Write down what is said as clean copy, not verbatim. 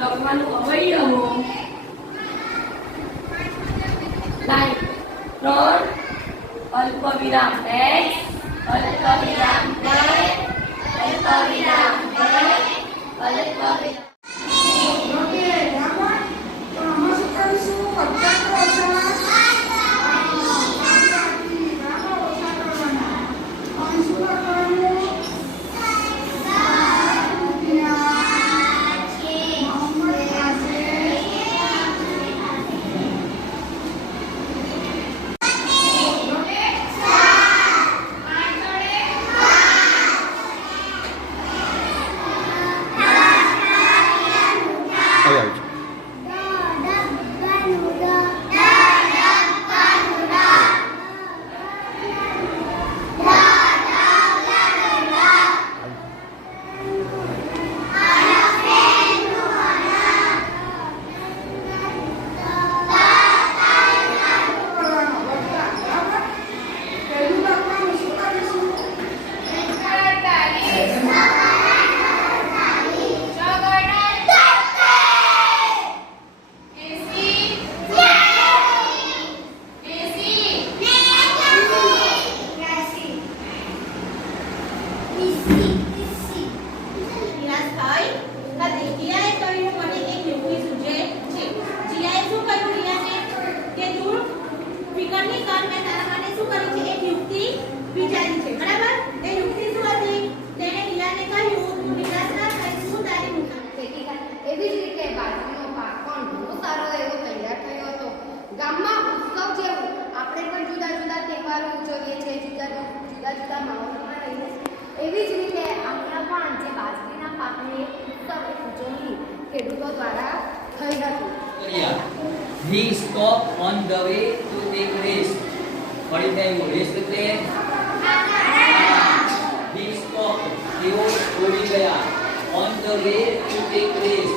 લખવાનું અવયવો લાઈન 3 અલ્પવિરામ x અલ્પવિરામ y અલ્પવિરામ z અલ્પવિરામ એવી જ રીતે અહીંયા પણ જે બાજરીના પાકની ઉત્સવ ઉજવણી ખેડૂતો દ્વારા થઈ હતી. He stopped on the way to take rest. ફરી થયું રેસ્ટ એટલે he stopped તેઓ થોડી ગયા on the way to take rest